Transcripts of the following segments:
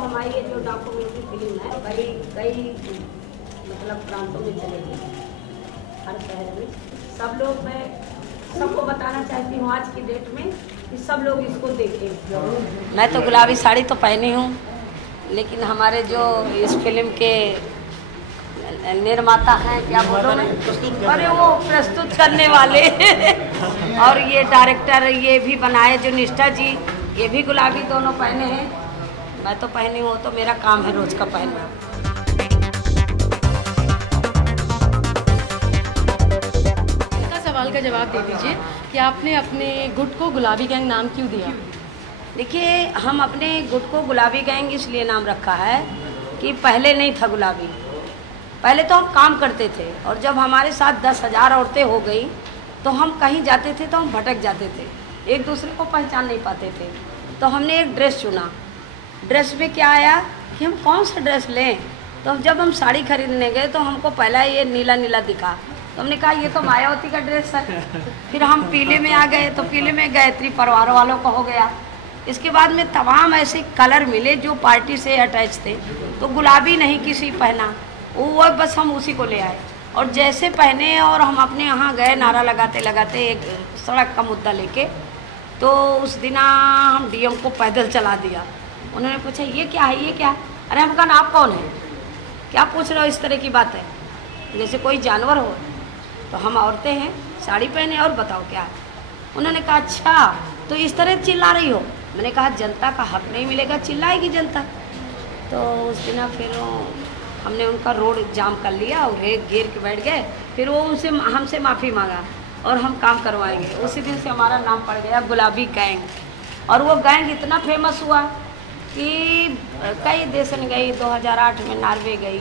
हमारी ये जो डॉक्यूमेंट्री फिल्म है कई मतलब प्रांतों में चलेगी, हर शहर में। सब लोग, मैं सबको बताना चाहती हूँ आज की डेट में कि सब लोग इसको देखें। मैं तो गुलाबी साड़ी तो पहनी हूँ, लेकिन हमारे जो इस फिल्म के निर्माता हैं, क्या बोलोगे, अरे वो प्रस्तुत करने वाले और ये डायरेक्टर ये भी बनाए जो निष्ठा जी, ये भी गुलाबी दोनों पहने हैं। मैं तो पहनी हूँ, तो मेरा काम है रोज का पहनना। इसका सवाल का जवाब दे दीजिए कि आपने अपने गुट को गुलाबी गैंग नाम क्यों दिया? देखिए, हम अपने गुट को गुलाबी गैंग इसलिए नाम रखा है कि पहले नहीं था गुलाबी। पहले तो हम काम करते थे, और जब हमारे साथ 10,000 औरतें हो गई तो हम कहीं जाते थे तो हम भटक जाते थे, एक दूसरे को पहचान नहीं पाते थे। तो हमने एक ड्रेस चुना। ड्रेस में क्या आया कि हम कौन सा ड्रेस लें। तो जब हम साड़ी खरीदने गए तो हमको पहला ये नीला नीला दिखा, तो हमने कहा ये तो मायावती का ड्रेस है। फिर हम पीले में आ गए, तो पीले में गायत्री परिवार वालों का हो गया। इसके बाद में तमाम ऐसे कलर मिले जो पार्टी से अटैच थे, तो गुलाबी नहीं किसी पहना, वो बस हम उसी को ले आए और जैसे पहने और हम अपने यहाँ गए नारा लगाते लगाते एक सड़क का मुद्दा लेके। तो उस दिन हम डीएम को पैदल चला दिया। उन्होंने पूछा ये क्या है, ये क्या? अरे हम कहा आप कौन है, क्या पूछ रहे हो, इस तरह की बात है, जैसे कोई जानवर हो। तो हम औरतें हैं, साड़ी पहने, और बताओ क्या है। उन्होंने कहा अच्छा तो इस तरह चिल्ला रही हो। मैंने कहा जनता का हक नहीं मिलेगा, चिल्लाएगी जनता। तो उस दिन फिर हमने उनका रोड जाम कर लिया और एक घेर के बैठ गए। फिर वो उनसे हमसे माफ़ी मांगा और हम काम करवाएंगे। उसी दिन से हमारा नाम पड़ गया गुलाबी गैंग। और वो गैंग इतना फेमस हुआ कि कई देश में गई। 2008 में नॉर्वे गई,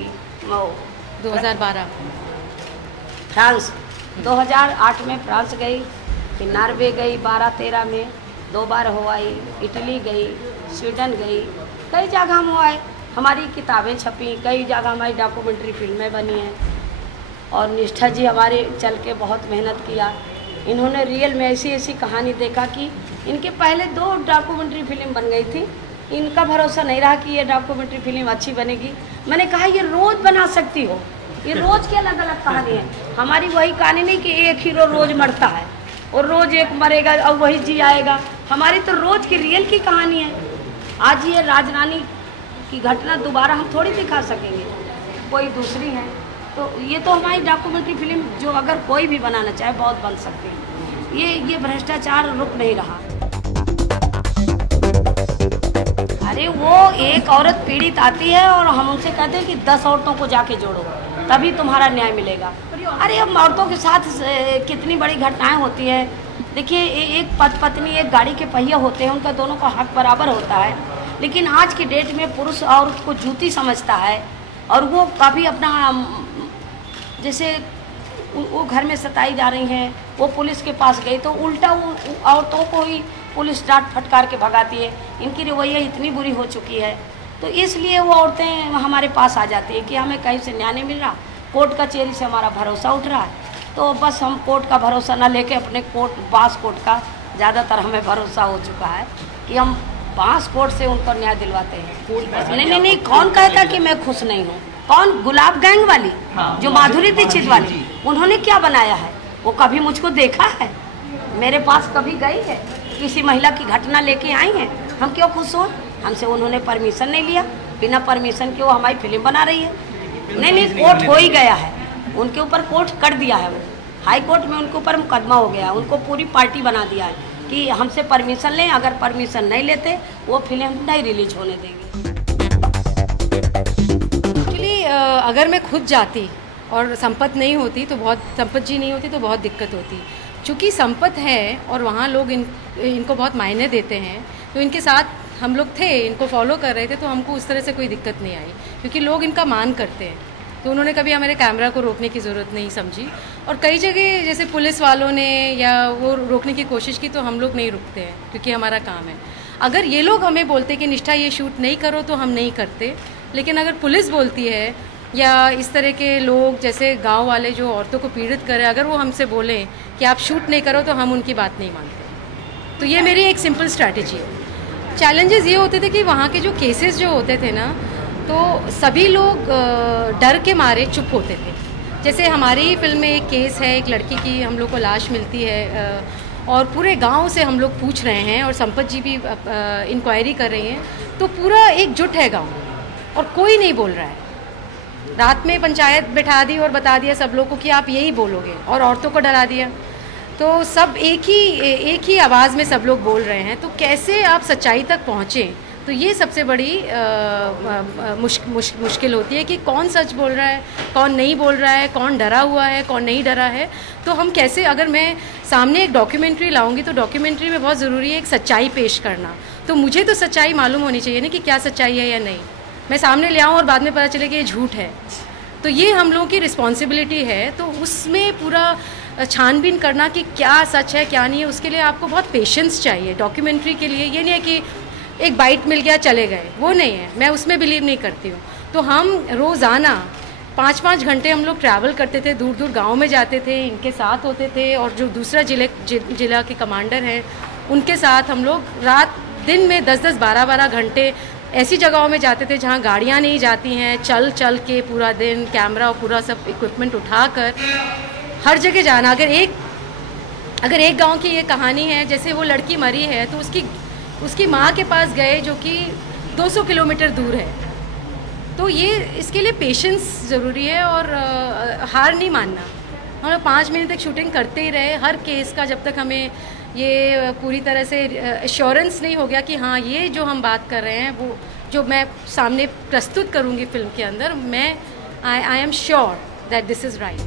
2012 फ्रांस, 2008 में फ्रांस गई, फिर नॉर्वे गई 12-13 में, 2 बार हवाई, इटली गई, स्वीडन गई, कई जगह हम हुआए। हमारी किताबें छपी, कई जगह हमारी डॉक्यूमेंट्री फिल्में बनी हैं। और निष्ठा जी हमारे चल के बहुत मेहनत किया। इन्होंने रियल में ऐसी ऐसी कहानी देखा कि इनके पहले 2 डॉक्यूमेंट्री फिल्म बन गई थी। इनका भरोसा नहीं रहा कि ये डॉक्यूमेंट्री फिल्म अच्छी बनेगी। मैंने कहा ये रोज़ बना सकती हो, ये रोज़ की अलग अलग कहानी है। हमारी वही कहानी नहीं कि एक हीरो रोज़ मरता है और रोज़ एक मरेगा और वही जी आएगा। हमारी तो रोज़ की रियल की कहानी है। आज ये राजरानी की घटना दोबारा हम थोड़ी दिखा सकेंगे, कोई दूसरी है। तो ये तो हमारी डॉक्यूमेंट्री फिल्म जो अगर कोई भी बनाना चाहे बहुत बन सकती है। ये भ्रष्टाचार रुक नहीं रहा। अरे वो एक औरत पीड़ित आती है और हम उनसे कहते हैं कि 10 औरतों को जाके जोड़ो, तभी तुम्हारा न्याय मिलेगा। अरे अब औरतों के साथ कितनी बड़ी घटनाएं होती है। देखिए, एक पत्नी एक गाड़ी के पहिए होते हैं, उनका दोनों का हक बराबर होता है। लेकिन आज की डेट में पुरुष औरत को जूती समझता है और वो काफ़ी अपना, जैसे वो घर में सताई जा रही हैं, वो पुलिस के पास गई तो उल्टा वो औरतों को ही पुलिस डांट फटकार के भगाती है। इनकी रवैया इतनी बुरी हो चुकी है, तो इसलिए वो औरतें हमारे पास आ जाती है कि हमें कहीं से न्याय नहीं मिल रहा, कोर्ट कचहरी से हमारा भरोसा उठ रहा है। तो बस हम कोर्ट का भरोसा ना लेके अपने बांस कोर्ट का ज़्यादातर हमें भरोसा हो चुका है कि हम बांस कोर्ट से उनको न्याय दिलवाते हैं। नहीं, कौन कहता कि मैं खुश नहीं हूँ? कौन? गुलाब गैंग वाली, जो माधुरी दीक्षित वाली, उन्होंने क्या बनाया है? वो कभी मुझको देखा है? मेरे पास कभी गई है? किसी महिला की घटना लेके आई हैं? हम क्यों खुश हों? हमसे उन्होंने परमिशन नहीं लिया, बिना परमिशन के वो हमारी फिल्म बना रही है। नहीं, कोर्ट हो ही गया है, उनके ऊपर कोर्ट कर दिया है। वो हाई कोर्ट में उनके ऊपर मुकदमा हो गया, उनको पूरी पार्टी बना दिया है कि हमसे परमिशन लें, अगर परमिशन नहीं लेते वो फिल्म नहीं रिलीज होने देंगे। एक्चुअली अगर मैं खुद जाती और संपत नहीं होती तो संपत जी नहीं होती तो बहुत दिक्कत होती। चूँकि संपत है और वहाँ लोग इनको बहुत मायने देते हैं, तो इनके साथ हम लोग थे, इनको फॉलो कर रहे थे, तो हमको उस तरह से कोई दिक्कत नहीं आई क्योंकि लोग इनका मान करते हैं। तो उन्होंने कभी हमारे कैमरा को रोकने की ज़रूरत नहीं समझी। और कई जगह जैसे पुलिस वालों ने या वो रोकने की कोशिश की तो हम लोग नहीं रुकते हैं क्योंकि हमारा काम है। अगर ये लोग हमें बोलते कि निष्ठा ये शूट नहीं करो तो हम नहीं करते, लेकिन अगर पुलिस बोलती है या इस तरह के लोग जैसे गांव वाले जो औरतों को पीड़ित करें, अगर वो हमसे बोलें कि आप शूट नहीं करो तो हम उनकी बात नहीं मानते। तो ये मेरी एक सिंपल स्ट्रैटेजी है। चैलेंजेस ये होते थे कि वहाँ के जो केसेस जो होते थे ना, तो सभी लोग डर के मारे चुप होते थे। जैसे हमारी फिल्म में एक केस है, एक लड़की की हम लोग को लाश मिलती है और पूरे गांव से हम लोग पूछ रहे हैं और संपत जी भी इंक्वायरी कर रही हैं, तो पूरा एकजुट है गांव और कोई नहीं बोल रहा है। रात में पंचायत बैठा दी और बता दिया सब लोगों को कि आप यही बोलोगे, और औरतों को डरा दिया। तो सब एक ही आवाज़ में सब लोग बोल रहे हैं। तो कैसे आप सच्चाई तक पहुँचें, तो ये सबसे बड़ी मुश्किल होती है कि कौन सच बोल रहा है, कौन नहीं बोल रहा है, कौन डरा हुआ है, कौन नहीं डरा है। तो हम कैसे, अगर मैं सामने एक डॉक्यूमेंट्री लाऊंगी तो डॉक्यूमेंट्री में बहुत ज़रूरी है एक सच्चाई पेश करना। तो मुझे तो सच्चाई मालूम होनी चाहिए ना कि क्या सच्चाई है या नहीं। मैं सामने ले आऊँ और बाद में पता चले कि ये झूठ है, तो ये हम लोगों की रिस्पॉन्सिबिलिटी है। तो उसमें पूरा छानबीन करना कि क्या सच है क्या नहीं है, उसके लिए आपको बहुत पेशेंस चाहिए डॉक्यूमेंट्री के लिए। ये नहीं है कि एक बाइट मिल गया चले गए, वो नहीं है, मैं उसमें बिलीव नहीं करती हूँ। तो हम रोज़ाना 5-5 घंटे हम लोग ट्रैवल करते थे, दूर दूर गांव में जाते थे, इनके साथ होते थे, और जो दूसरा जिला के कमांडर हैं उनके साथ हम लोग रात दिन में 10-10, 12-12 घंटे ऐसी जगहों में जाते थे जहाँ गाड़ियाँ नहीं जाती हैं, चल चल के पूरा दिन कैमरा और पूरा सब इक्विपमेंट उठाकर हर जगह जाना। अगर एक गांव की ये कहानी है, जैसे वो लड़की मरी है तो उसकी माँ के पास गए जो कि 200 किलोमीटर दूर है। तो ये इसके लिए पेशेंस ज़रूरी है और हार नहीं मानना। हम लोग 5 महीने तक शूटिंग करते ही रहे हर केस का, जब तक हमें ये पूरी तरह से एश्योरेंस नहीं हो गया कि हाँ ये जो हम बात कर रहे हैं वो जो मैं सामने प्रस्तुत करूँगी फिल्म के अंदर, मैं I am sure that this is right.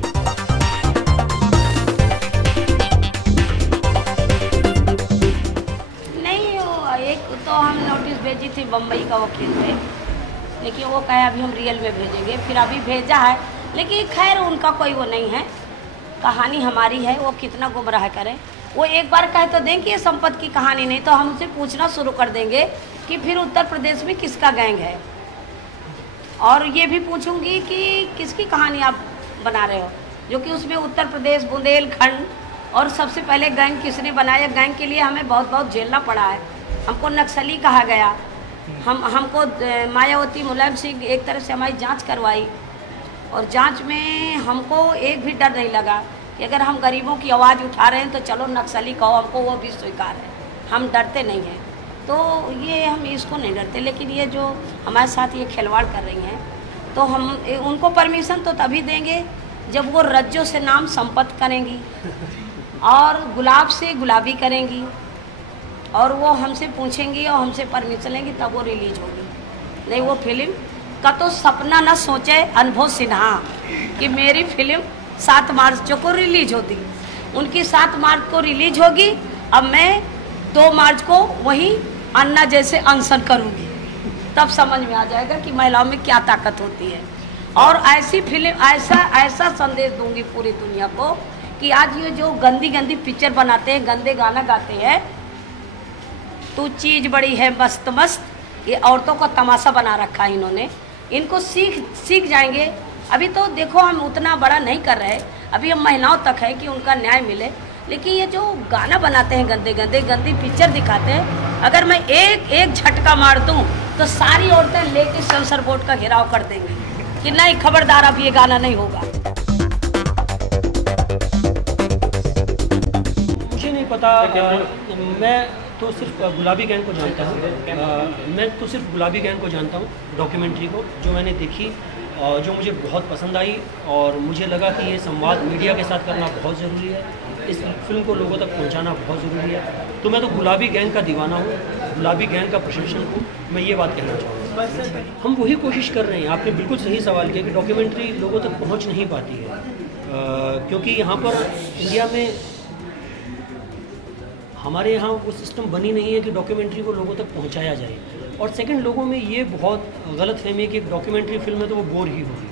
तो हम नोटिस भेजी थी बम्बई का वकील थे, लेकिन वो कहे अभी हम रियल में भेजेंगे, फिर अभी भेजा है, लेकिन खैर उनका कोई वो नहीं है, कहानी हमारी है, वो कितना गुमराह करें। वो एक बार कहे तो दें कि ये संपत की कहानी नहीं, तो हम उनसे पूछना शुरू कर देंगे कि फिर उत्तर प्रदेश में किसका गैंग है, और ये भी पूछूंगी कि किसकी कहानी आप बना रहे हो, जो कि उसमें उत्तर प्रदेश, बुंदेलखंड और सबसे पहले गैंग किसने बनाया। गैंग के लिए हमें बहुत बहुत झेलना पड़ा है, हमको नक्सली कहा गया, हमको मायावती मुलायम सिंह एक तरह से हमारी जांच करवाई, और जांच में हमको एक भी डर नहीं लगा कि अगर हम गरीबों की आवाज़ उठा रहे हैं तो चलो नक्सली कहो, हमको वो भी स्वीकार है, हम डरते नहीं हैं। तो ये हम इसको नहीं डरते, लेकिन ये जो हमारे साथ ये खिलवाड़ कर रही हैं, तो हम उनको परमिशन तो तभी देंगे जब वो रज्जों से नाम संपत करेंगी और गुलाब से गुलाबी करेंगी, और वो हमसे पूछेंगी और हमसे परमिशन लेंगी, तब वो रिलीज होगी। नहीं वो फिल्म का तो सपना न सोचे अनुभव सिन्हा कि मेरी फिल्म 7 मार्च को रिलीज होती, उनकी 7 मार्च को रिलीज होगी, अब मैं 2 मार्च को वहीं अन्ना जैसे अनशन करूँगी, तब समझ में आ जाएगा कि महिलाओं में क्या ताकत होती है। और ऐसी फिल्म ऐसा संदेश दूंगी पूरी दुनिया को कि आज ये जो गंदी गंदी पिक्चर बनाते हैं, गंदे गाना गाते हैं, तू चीज़ बड़ी है मस्त मस्त, ये औरतों का तमाशा बना रखा है इन्होंने, इनको सीख जाएंगे। अभी तो देखो हम उतना बड़ा नहीं कर रहे, अभी हम महिलाओं तक है कि उनका न्याय मिले, लेकिन ये जो गाना बनाते हैं, गंदी पिक्चर दिखाते हैं, अगर मैं एक झटका मार दूं तो सारी औरतें लेके सेंसर बोर्ड का घेराव कर देंगी कि नहीं खबरदार, अब ये गाना नहीं होगा। मुझे नहीं पता, मैं तो सिर्फ गुलाबी गैंग को जानता हूँ, डॉक्यूमेंट्री को जो मैंने देखी, जो मुझे बहुत पसंद आई, और मुझे लगा कि ये संवाद मीडिया के साथ करना बहुत ज़रूरी है, इस फिल्म को लोगों तक पहुंचाना बहुत ज़रूरी है। तो मैं तो गुलाबी गैंग का दीवाना हूँ, गुलाबी गैंग का प्रशंसक हूँ, मैं ये बात कहना चाहूँगा। हम वही कोशिश कर रहे हैं, आपने बिल्कुल सही सवाल किया कि डॉक्यूमेंट्री लोगों तक पहुँच नहीं पाती है, क्योंकि यहाँ पर इंडिया में हमारे यहाँ वो सिस्टम बनी नहीं है कि डॉक्यूमेंट्री को लोगों तक पहुँचाया जाए। और सेकंड, लोगों में ये बहुत गलत फहमी है कि डॉक्यूमेंट्री फिल्म है तो वो बोर ही होगी।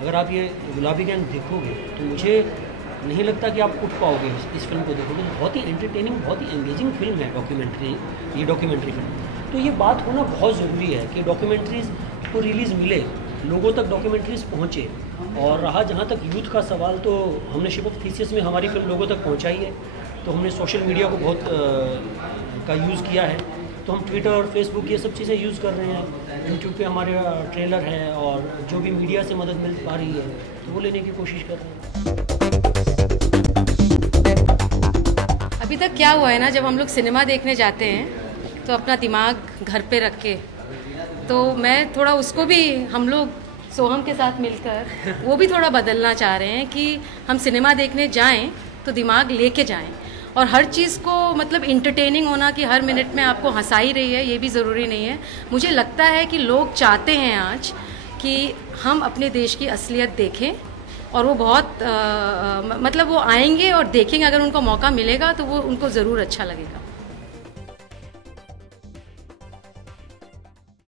अगर आप ये गुलाबी गैंग देखोगे तो मुझे नहीं लगता कि आप उठ पाओगे इस फिल्म को देखोगे। बहुत ही एंटरटेनिंग, बहुत ही एंगेजिंग फिल्म है ये डॉक्यूमेंट्री फिल्म। तो ये बात होना बहुत ज़रूरी है कि डॉक्यूमेंट्रीज़ को रिलीज़ मिले, लोगों तक डॉक्यूमेंट्रीज़ पहुँचे। और रहा जहाँ तक यूथ का सवाल, तो हमने शिप ऑफ थीसिस में हमारी फिल्म लोगों तक पहुँचाई है, तो हमने सोशल मीडिया को बहुत का यूज़ किया है। तो हम ट्विटर, फेसबुक ये सब चीज़ें यूज़ कर रहे हैं। यूट्यूब पे हमारे ट्रेलर है और जो भी मीडिया से मदद मिल पा रही है तो वो लेने की कोशिश कर रहे हैं। अभी तक क्या हुआ है ना, जब हम लोग सिनेमा देखने जाते हैं तो अपना दिमाग घर पे रख के, तो मैं थोड़ा उसको भी हम लोग सोहम के साथ मिलकर वो भी थोड़ा बदलना चाह रहे हैं कि हम सिनेमा देखने जाएं तो दिमाग लेके जाएं, और हर चीज़ को मतलब इंटरटेनिंग होना कि हर मिनट में आपको हंसा ही रही है, ये भी ज़रूरी नहीं है। मुझे लगता है कि लोग चाहते हैं आज कि हम अपने देश की असलियत देखें, और वो बहुत मतलब वो आएंगे और देखेंगे, अगर उनको मौका मिलेगा तो वो उनको ज़रूर अच्छा लगेगा।